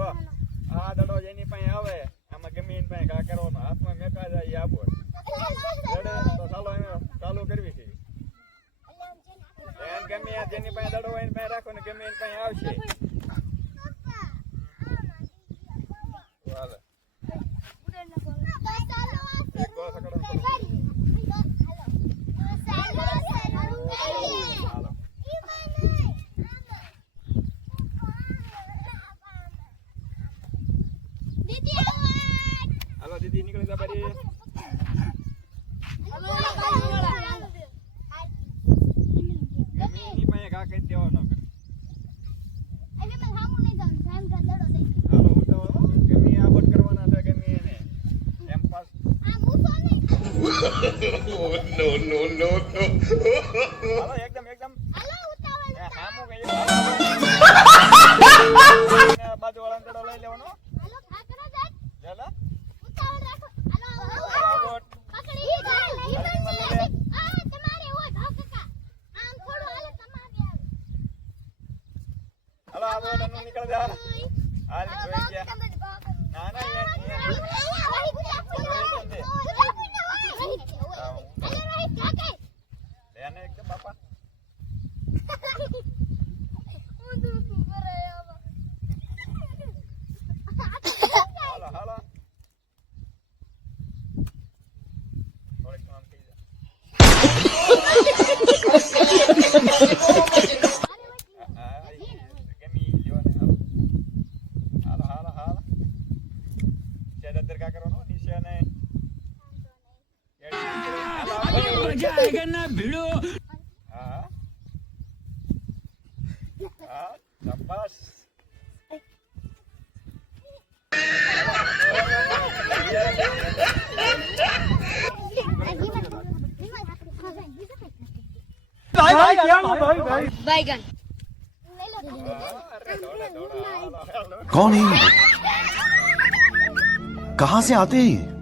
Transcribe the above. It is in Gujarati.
જો આ દડો જેની પાસે આવે આમાં ગમે એની પાસે ઘા કરવાનો હાથમાં મેકા જાય આપો દડે તો ચાલુ કરવી છે એમ ગમે જેની પાસે દડો હોય એની પાસે રાખો ને ગમે એની પાસે આવશે હાલે એક ગો સકડો હાલો દીદી નીકળી જા બરી ગમીની પાસે ઘા કરી દેવાનો હાલો ઉઠો ગમી આબટ કરવાના છે ગમી એને એમ પાસ no હાલો એકદમ હાલો ઉતાવળ હામો ગઈ બાજુ વાળાનો દડો લઈ લેવાનો હાલો ખા કરો જાય ચાલો ઉતાવળ રાખો હાલો પકડી આ તમારે હોય ભાવ કાકા આમ થોડું હાલે તમારે હાલો આ દડો નીકળ જા હાલ જોઈ ગયા ના ના એને એકદમ બાપા હાલો હાલો થોડીક કામ થઈ જાય ગમી લેવાને હાલો હાલો હાલો જ્યાદા દરકા કરવાનો નીચે અને मजा आएगा ना भिड़ो हाँ हाँ शाबाश बैगन कौन है ये? कहाँ से आते हैं ये?